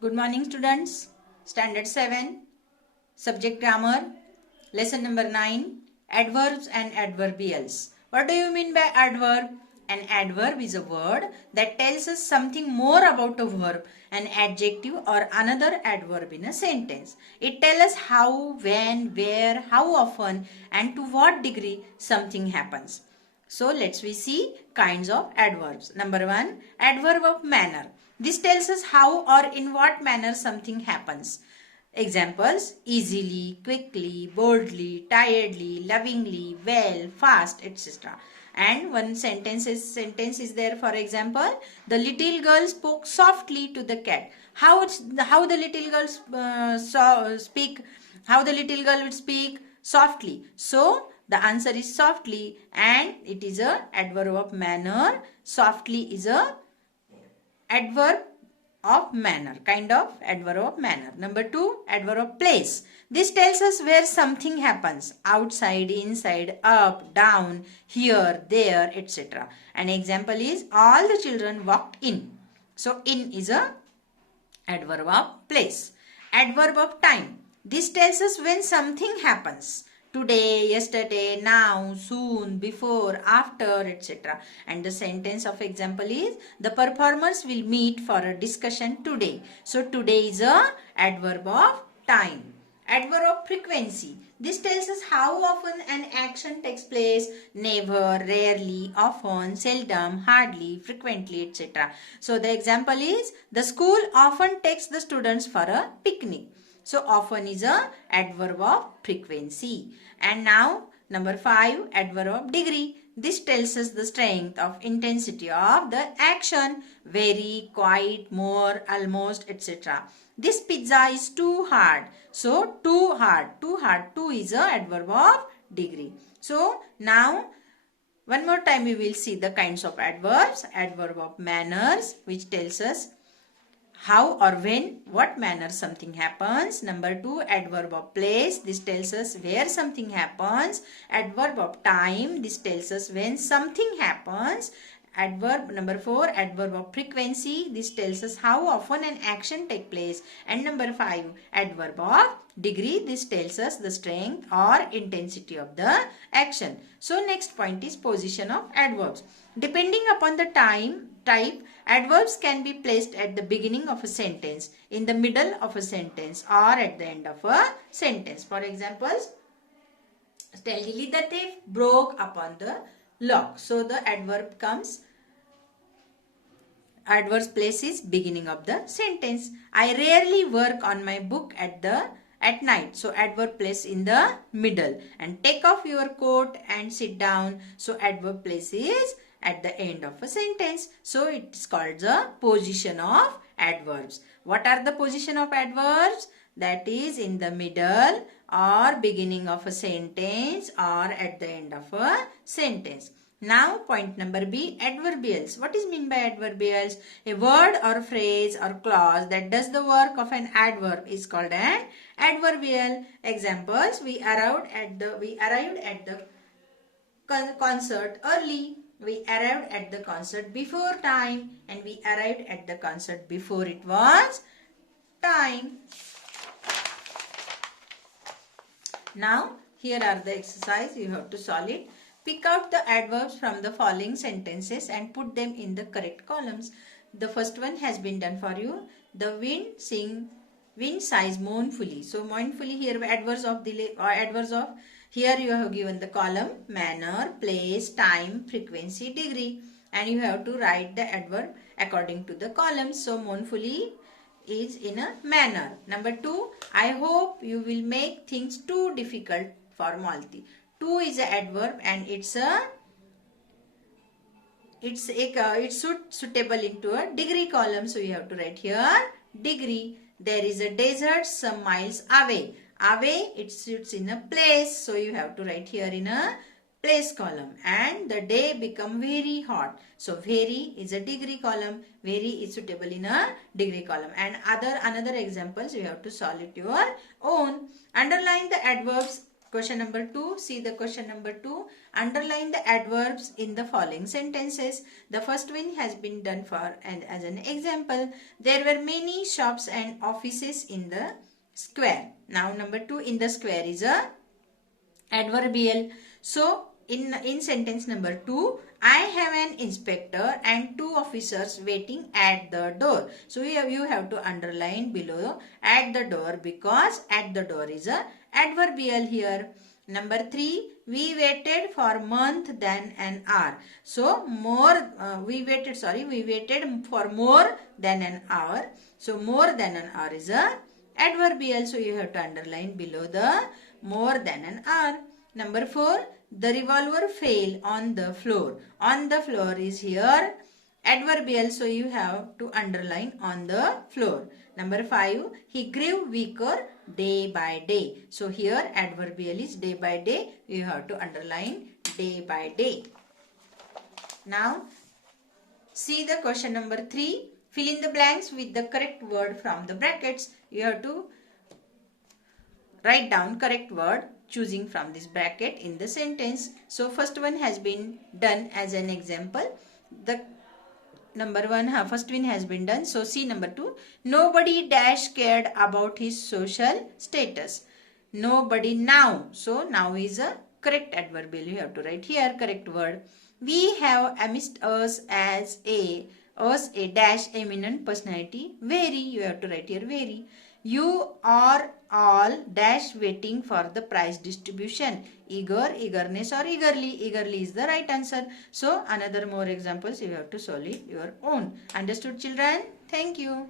Good morning students. Standard 7, Subject Grammar, Lesson number 9, Adverbs and Adverbials. What do you mean by adverb? An adverb is a word that tells us something more about a verb, an adjective or another adverb in a sentence. It tells us how, when, where, how often and to what degree something happens. So let's we see kinds of adverbs. Number 1, adverb of manner. This tells us how or in what manner something happens. Examples: easily, quickly, boldly, tiredly, lovingly, well, fast, etc. And one sentence is there. For example, the little girl spoke softly to the cat. How the little girl speak? How the little girl would speak? Softly. So the answer is softly, and it is a adverb of manner. Softly is a adverb of manner, kind of adverb of manner. Number 2, adverb of place. This tells us where something happens: outside, inside, up, down, here, there, etc. An example is all the children walked in. So in is a adverb of place. Adverb of time. This tells us when something happens: today, yesterday, now, soon, before, after, etc. And the sentence of example is the performers will meet for a discussion today. So today is a adverb of time. Adverb of frequency. This tells us how often an action takes place: never, rarely, often, seldom, hardly, frequently, etc. So the example is the school often takes the students for a picnic. So often is a adverb of frequency. And now number 5, adverb of degree. This tells us the strength of intensity of the action: very, quite, more, almost, etc. This pizza is too hard. So too hard, too is a adverb of degree. So now one more time we will see the kinds of adverbs. Adverb of manners, which tells us how or when, what manner something happens. Number 2, adverb of place. This tells us where something happens. Adverb of time. This tells us when something happens. Adverb number 4, adverb of frequency. This tells us how often an action takes place. And number 5, adverb of degree. This tells us the strength or intensity of the action. So next point is position of adverbs. Depending upon the type, adverbs can be placed at the beginning of a sentence, in the middle of a sentence, or at the end of a sentence. For example, stealthily the thief broke upon the lock. So the adverb place is beginning of the sentence. I rarely work on my book at night. So adverb place in the middle. And take off your coat and sit down. So adverb place is at the end of a sentence. So it is called the position of adverbs. What are the position of adverbs? That is in the middle or beginning of a sentence or at the end of a sentence. Now point number B, adverbials. What is mean by adverbials? A word or phrase or clause that does the work of an adverb is called an adverbial. Examples: we arrived at the concert early. We arrived at the concert before time, and we arrived at the concert before it was time. Now here are the exercise. You have to solve it. Pick out the adverbs from the following sentences and put them in the correct columns. The first one has been done for you. The wind sighs mournfully. So mournfully, here adverbs of here you have given the column manner, place, time, frequency, degree, and you have to write the adverb according to the columns. So mournfully is in a manner. Number 2, I hope you will make things too difficult for Malti. Too is an adverb and it's suitable into a degree column. So you have to write here degree. There is a desert some miles away. Away, it suits in a place. So you have to write here in a place column. And the day become very hot. So very is a degree column. Very is suitable in a degree column. And another examples you have to solve it your own. Underline the adverbs Question number 2. See the question number 2. Underline the adverbs in the following sentences. The first one has been done for and as an example. There were many shops and offices in the square. Now number 2, in the square is a adverbial. So in sentence number 2, I have an inspector and 2 officers waiting at the door. So you have to underline below at the door, because at the door is a adverbial here. Number 3, we waited for month than an hour. So we waited for more than an hour. So more than an hour is a adverbial. So you have to underline below the more than an hour. Number 4, the revolver fell on the floor. On the floor is here adverbial. So you have to underline on the floor. Number 5, he grew weaker day by day. So here adverbial is day by day. You have to underline day by day. Now see the question number 3. Fill in the blanks with the correct word from the brackets. You have to write down correct word choosing from this bracket in the sentence. So first one has been done as an example. The number 1, first one has been done. So see number 2. Nobody dash cared about his social status. Nobody now. So now is a correct adverbial. You have to write here correct word. We have amidst us as a dash eminent personality. Very. You have to write here very. You are all dash waiting for the prize distribution. Eager, eagerness or eagerly. Eagerly is the right answer. So another more examples you have to solve it your own. Understood children? Thank you.